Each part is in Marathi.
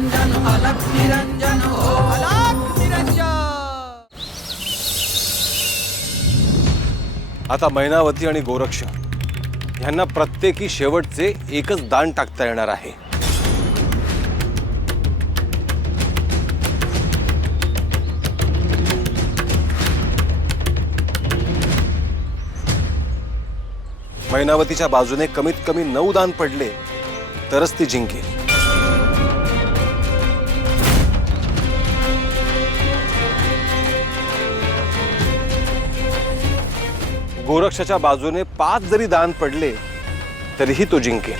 निरंजन अलख निरंजन हो अलख निरंजन। आता मैनावती आणि गोरक्ष यांना प्रत्येकी शेवटचे एकच दान टाकता येणार आहे। मैनावतीच्या बाजूने कमीत कमी 9 दान पडले तरच ती जिंकेल। गोरक्षाच्या बाजूने 5 जरी दान पडले तरीही तो जिंकेल।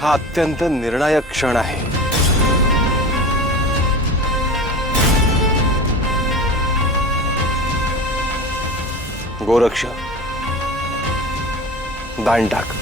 हा अत्यंत निर्णायक क्षण आहे। गोरक्ष दान टाक।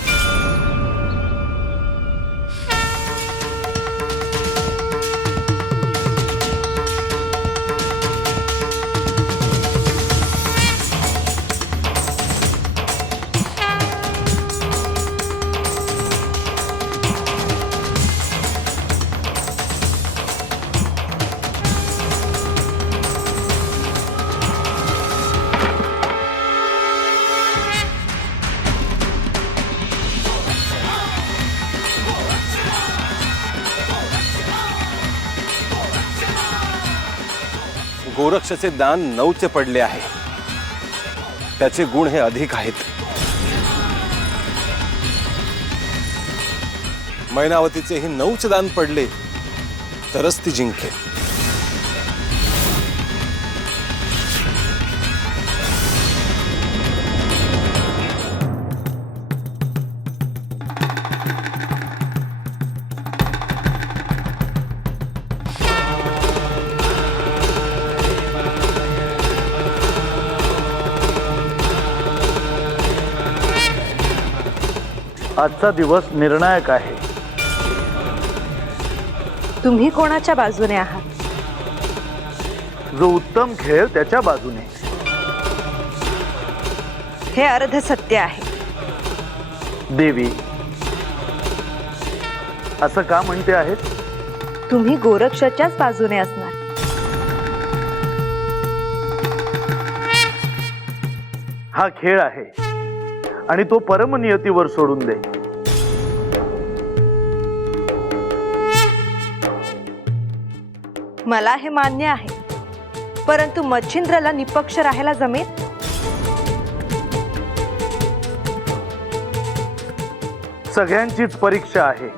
गोरक्षाचे दान 9चे पडले आहे, त्याचे गुण हे अधिक आहेत। मैनावतीचे हे 9चे दान पडले तरच ती जिंकेल। आजचा दिवस निर्णायक आहे। तुम्ही कोणाच्या बाजूने आहात? जो उत्तम खेळ त्याच्या बाजूने। हे अर्ध सत्य आहे। देवी असं का म्हणते आहेत? तुम्ही गोरक्षाच्याच बाजूने असणार। हा खेळ आहे आणि तो परमनियतीवर सोडून दे। मला हे मान्य आहे, परंतु मच्छिंद्रला निपक्ष राहायला जमेल? सगळ्यांचीच परीक्षा आहे।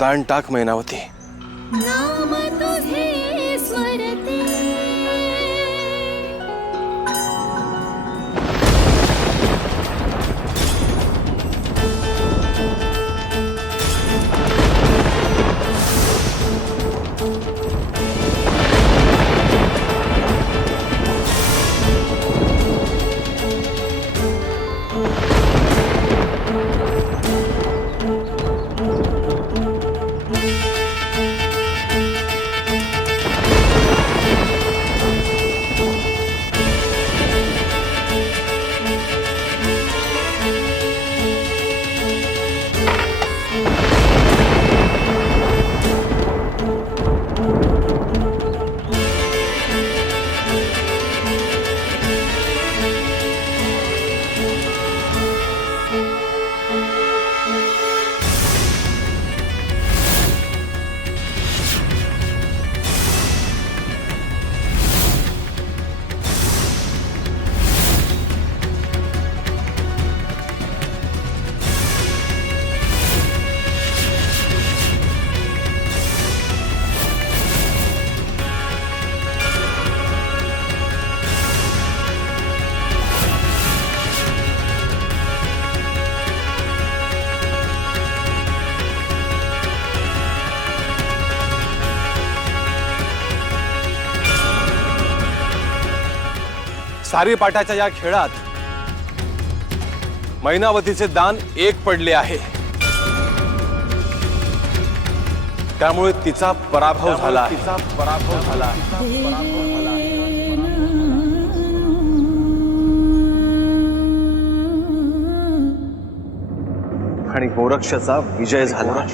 दान टाक मैनावती। नाम तुझे स्वरते सारीपाटाच्या या खेळात मैनावतीचे दान एक पडले आहे, त्यामुळे तिचा पराभव झाला. आणि गोरक्षाचा विजय झाला.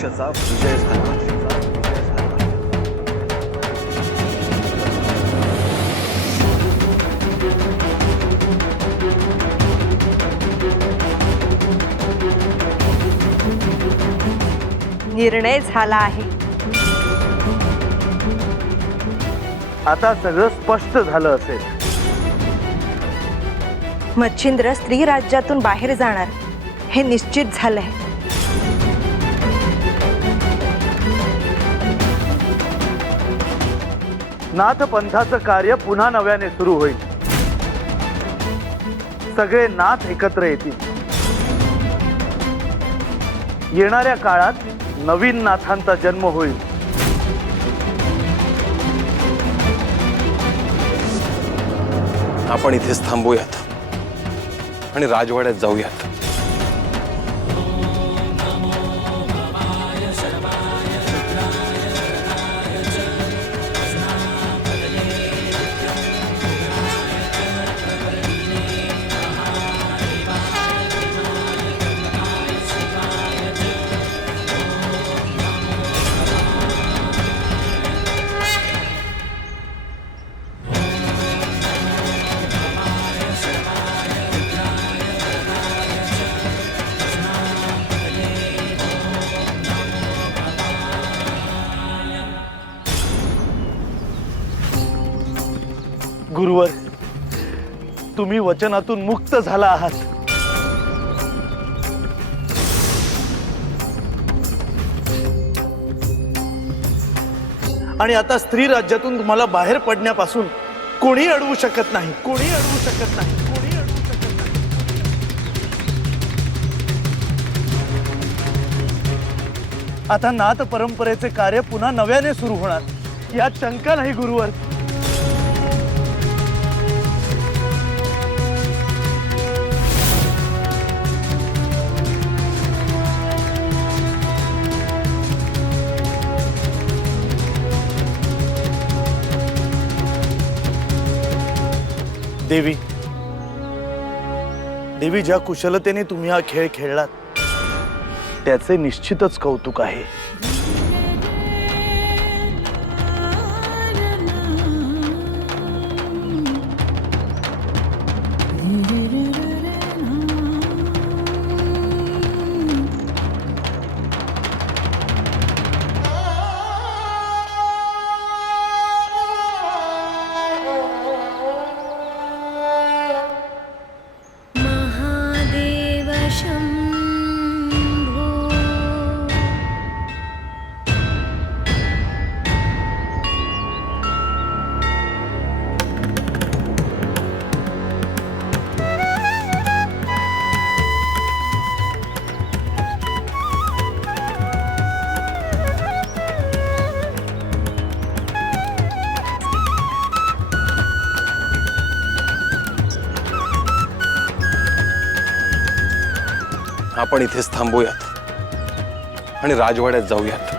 निर्णय झाला आहे. आता सगळं स्पष्ट झालं असेल. मच्छिंद्र स्त्री राज्यातून बाहेर जाणार हे निश्चित झालंय. नाथ पंथाचं कार्य पुन्हा नव्याने सुरू होईल. सगळे नाथ एकत्र येतील. येणाऱ्या काळात नवीन नाथांचा जन्म होईल. आपण इथेच थांबूयात आणि राजवाड्यात जाऊयात. गुरुवर, तुम्ही वचनातून मुक्त झाला आहात. आणि आता स्त्री राज्यातून तुम्हाला बाहेर पडण्यापासून कोणी अडवू शकत नाही. आता नाथ परंपरेचे कार्य पुन्हा नव्याने सुरू होणार यात शंका नाही गुरुवर. देवी, ज्या कुशलतेने तुम्ही हा खेळ खेळलात त्याचे निश्चितच कौतुक आहे. महादेव शंभो. आपण इथेच थांबूयात आणि राजवाड्यात जाऊयात.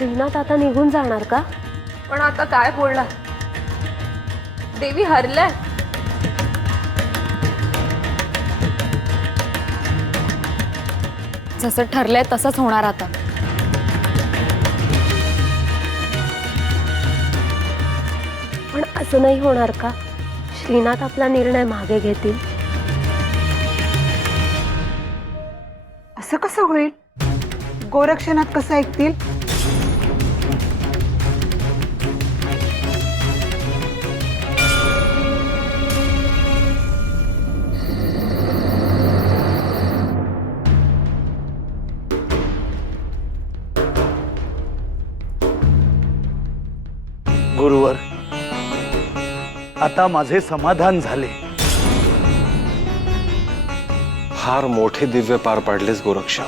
श्रीनाथ आता निघून जाणार का? पण आता काय बोलणार? देवी हरलाय. जसं ठरलंय तसंच होणार आता. पण असं नाही होणार का? श्रीनाथ आपला निर्णय मागे घेतील. असं कसं होईल? गोरक्षनाथ कसं ऐकतील? गुरुवर, आता माझे समाधान झाले. फार मोठे दिव्य पार पाडलेस गोरक्ष.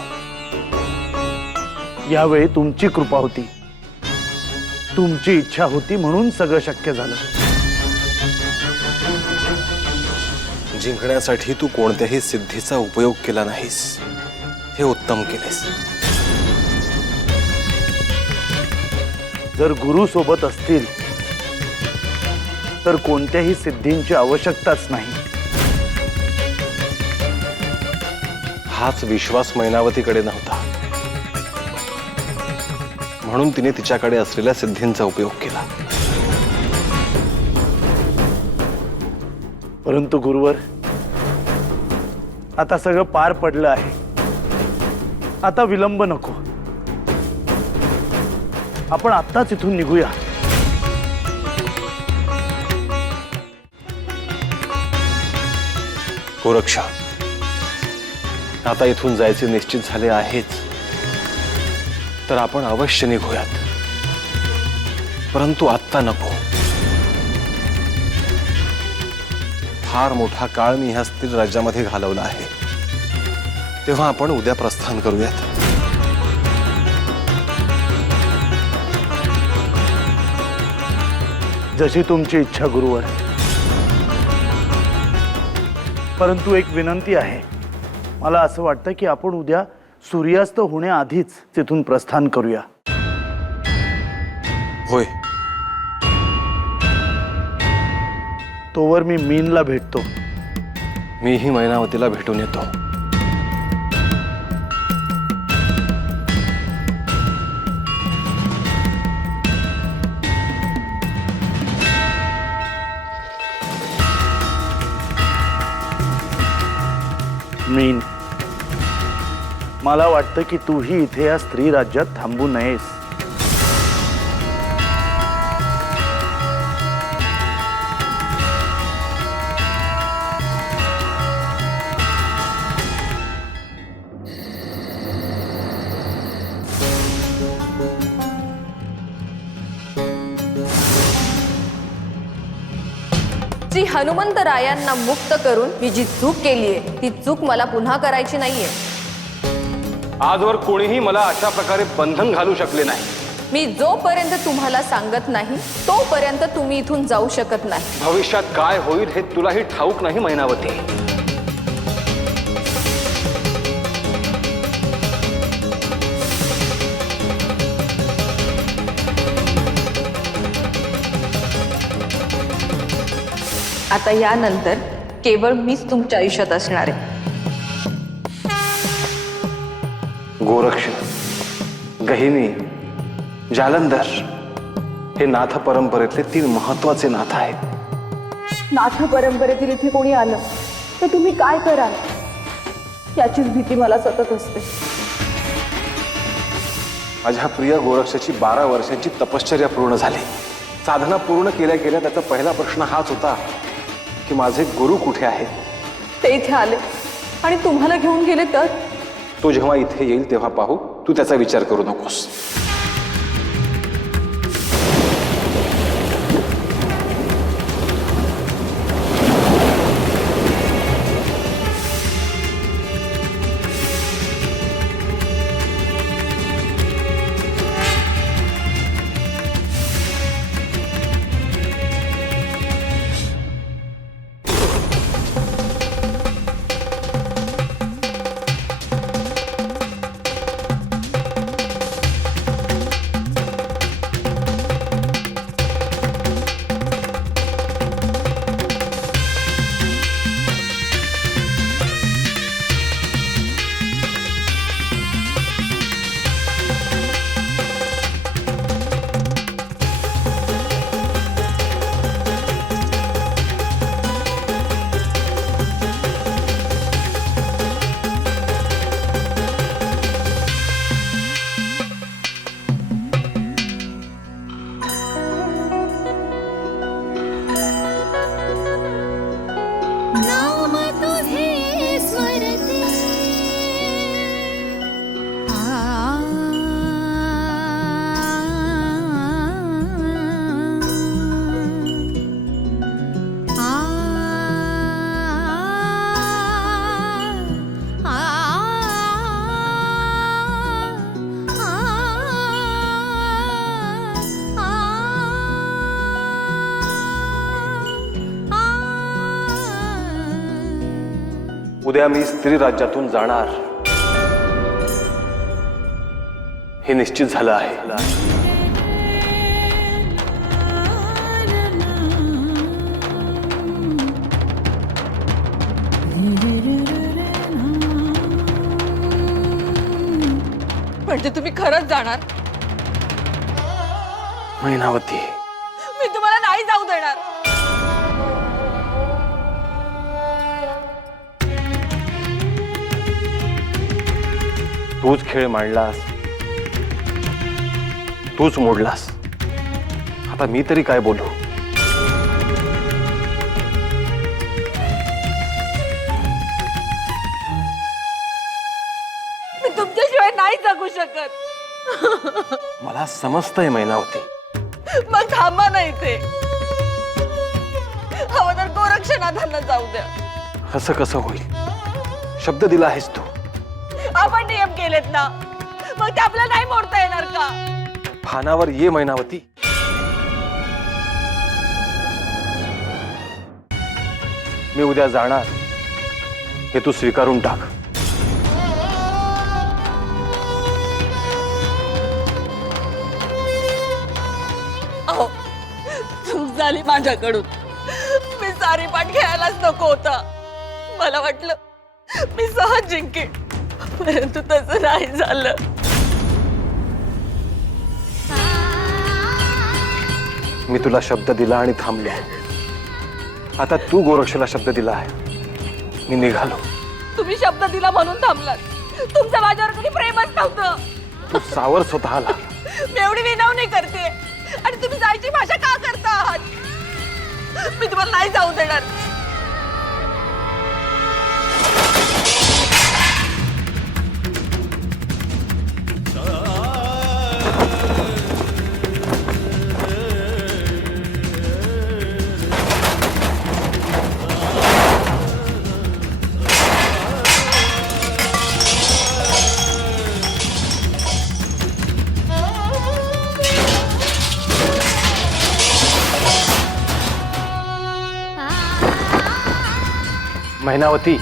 यावेळी तुमची कृपा होती, तुमची इच्छा होती म्हणून सगळं शक्य झालं. जिंकण्यासाठी तू कोणत्याही सिद्धीचा उपयोग केला नाहीस, हे उत्तम केलेस. जर गुरु सोबत असतील तर कोणत्याही सिद्धींची आवश्यकताच नाही. हाच विश्वास मैनावतीकडे नव्हता, म्हणून तिने तिच्याकडे असलेल्या सिद्धींचा उपयोग केला. परंतु गुरुवर, आता सगळं पार पडलं आहे. आता विलंब नको. आपण आत्ताच इथून निघूया. गोरक्ष, आता इथून जायचे निश्चित झाले आहेच, तर आपण अवश्य निघूयात. परंतु आत्ता नको. फार मोठा काळ मी ह्या स्थिर राज्यामध्ये घालवला आहे, तेव्हा आपण उद्या प्रस्थान करूयात. जशी तुमची इच्छा गुरुवर. परंतु एक विनंती आहे. मला असं वाटतं की आपण उद्या सूर्यास्त होण्याआधीच तिथून प्रस्थान करूया. होय. तोवर मी मीनला भेटतो. मीही मैनावतीला भेटून येतो. मीन, मला वाटतं की तूही इथे या स्त्री राज्यात थांबू नयेस. श्री हनुमंतरायांना मुक्त करून ही जी चूक केलीये ती चूक मला पुन्हा करायची नाहीये. आजवर कोणीही मला अशा प्रकारे बंधन घालू शकले नाही. मी जोपर्यंत तुम्हाला सांगत नाही तोपर्यंत तुम्ही इथून जाऊ शकत नाही. भविष्यात काय होईल हे तुलाही ठाऊक नाही मैनावती. आता यानंतर केवळ मीच तुमच्या आयुष्यात असणार आहे. गोरक्ष, गहिनी, जालंधर हे नाथ परंपरेतले 3 महत्वाचे नाथ आहेत. नाथ परंपरेतील इथे कोणी आलं तर तुम्ही काय कराल याचीच भीती मला सतत असते. माझ्या प्रिय गोरक्षाची 12 वर्षांची तपश्चर्या पूर्ण झाली. साधना पूर्ण केल्या केल्या त्याचा पहिला प्रश्न हाच होता की माझे गुरु कुठे आहेत. ते इथे आले आणि तुम्हाला घेऊन गेले तर? तो जेव्हा इथे येईल तेव्हा पाहू. तू त्याचा विचार करू नकोस. उद्या मी स्त्री राज्यातून जाणार हे निश्चित झालं आहे. म्हणजे तुम्ही खरंच जाणार? मैनावती, मी तुम्हाला नाही जाऊ देणार. तूच खेळ मांडलास, तूच मोडलास. आता मी तरी काय बोलू? मी तुमच्याशिवाय नाही जगू शकत. मला समजतंय मैनावती. मग थांबा ना इथे. हवं तर गोरक्षनाथांना जाऊ द्या. असं कसं होईल? शब्द दिला आहेस तू. आपण नियम केलेत ना, मग ते आपल्याला नाही मोडता येणार का? भानावर ये मैनावती. मी उद्या जाणार हे तू स्वीकारून टाक. अहो, चूक झाली माझ्याकडून. मी सारी पाठ खेळायलाच नको होता. मला वाटलं मी सहज जिंकेन, परंतु तसं नाही झालं. मी तुला शब्द दिला आणि थांबलो. आता तू गोरक्षला शब्द दिला आहे. मी निघालो. तुम्ही शब्द दिला म्हणून थांबलात. तुमचं माझ्यावर कधी प्रेमच नव्हतं. तू सावर स्वतःला. मी एवढी विनवणी करते आणि तुम्ही जायची भाषा का करता आहात? मी तुम्हाला नाही जाऊ देणार. मैनावती,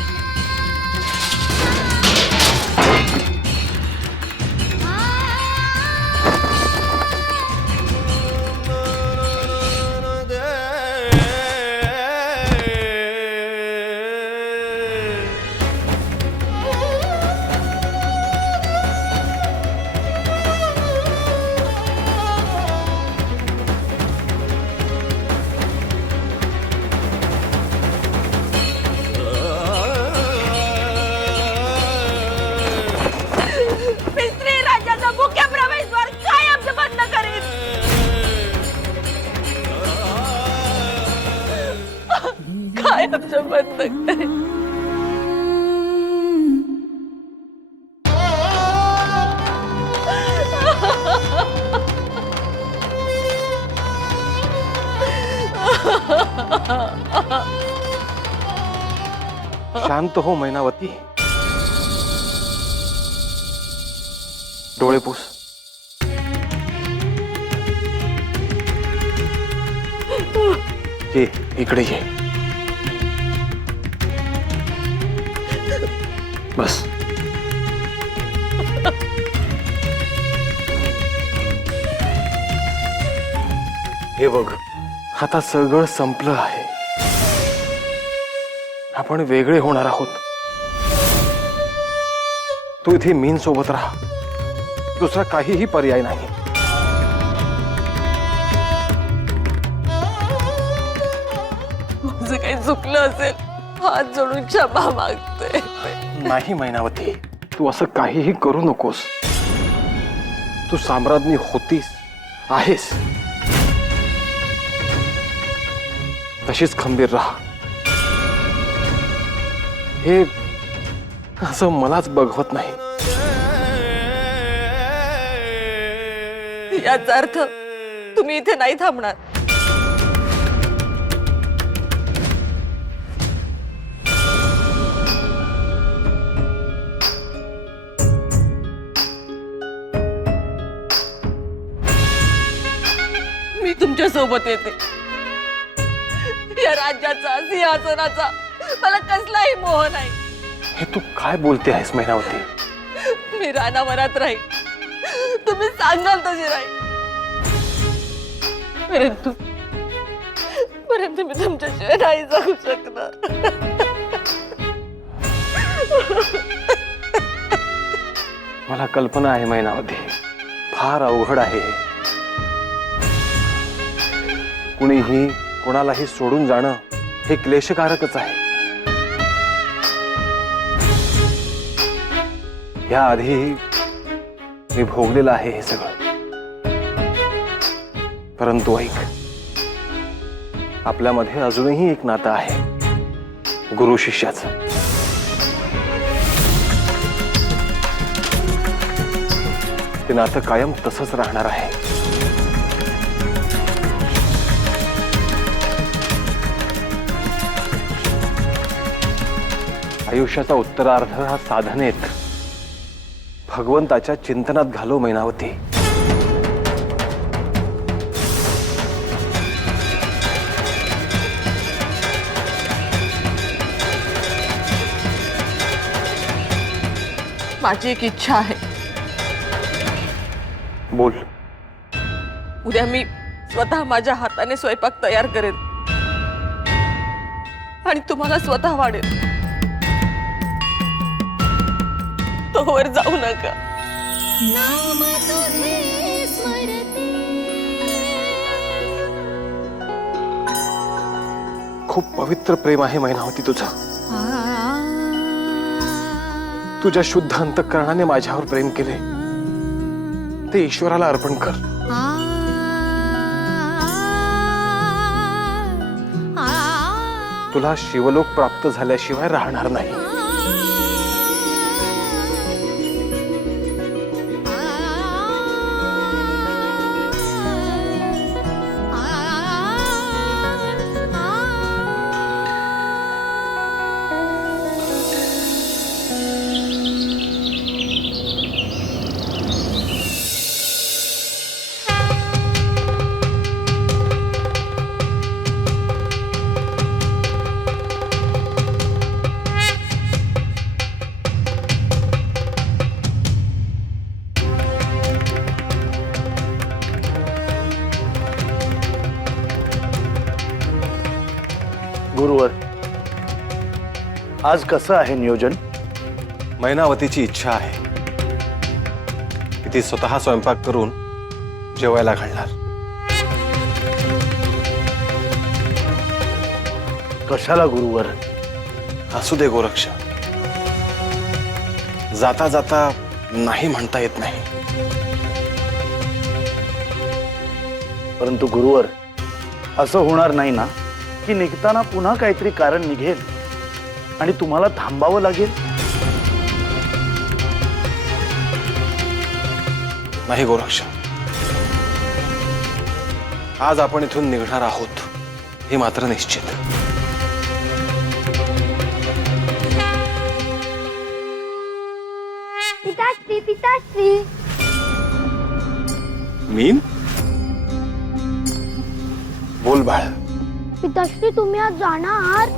मी स्त्री राज्याचा मुख्य प्रवेशद्वार कायमचं बंद करीन. कायमचं बंद करीन. शांत हो मैनावती. डोळे पुस. ये इकडे ये. बस. हे बघ, आता सगळं संपलं आहे. आपण वेगळे होणार आहोत. तू इथे मीन सोबत राहा. दुसरा काहीही पर्याय नाही. माझं काही चुकलं असेल, हात जोडून क्षमा मागते. नाही मैनावती, तू असं काहीही करू नकोस. तू साम्राज्ञी होतीस, आहेस. तशीच खंबीर राहा. हे असं मलाच बघवत नाही. याचा अर्थ तुम्ही इथे नाही थांबणार. मी तुमच्या सोबत येते. या राज्याचा, सिंहासनाचा मला कसलाही मोह नाही. हे तू काय बोलते आहेस मैनावती? मी रानावरात राहील, तुम्ही सांगाल तशी राहील, परंतु परंतु मी तुमच्याशिवाय नाही जगू शकणार. मला कल्पना आहे मैनावती, फार अवघड आहे हे. कुणीही कोणालाही सोडून जाणं हे क्लेशकारकच आहे. या आधी मी भोगलेलं आहे हे सगळं. परंतु ऐक, आपल्यामध्ये अजूनही एक नातं आहे, गुरु शिष्याचं. ते नातं कायम तसंच राहणार आहे. आयुष्याचा उत्तरार्ध हा साधनेत, भगवंताच्या चिंतनात घालो मैनावती. माझी एक इच्छा आहे. बोल. उद्या मी स्वतः माझ्या हाताने स्वयंपाक तयार करेन आणि तुम्हाला स्वतः वाढेल. तोवर जाऊ नका. खूप पवित्र प्रेम आहे मैनावती तुझं. तुझ्या शुद्ध अंतःकरणाने माझ्यावर प्रेम केले ते ईश्वराला अर्पण कर. तुला शिवलोक प्राप्त झाल्याशिवाय राहणार नाही. गुरुवर, आज कसं आहे नियोजन? मैनावतीची इच्छा आहे की ती स्वतः स्वयंपाक करून जेवायला घालणार. कशाला गुरुवर? असू दे गोरक्ष, जाता जाता नाही म्हणता येत नाही. परंतु गुरुवर, असं होणार नाही ना की निघताना पुन्हा काहीतरी कारण निघेल आणि तुम्हाला थांबावं लागेल? नाही गोरक्ष, आज आपण इथून निघणार आहोत हे मात्र निश्चित. पिताश्री पिताश्री. मीन, बोल बाळ. पिताश्री, तुम्ही आज जाणार?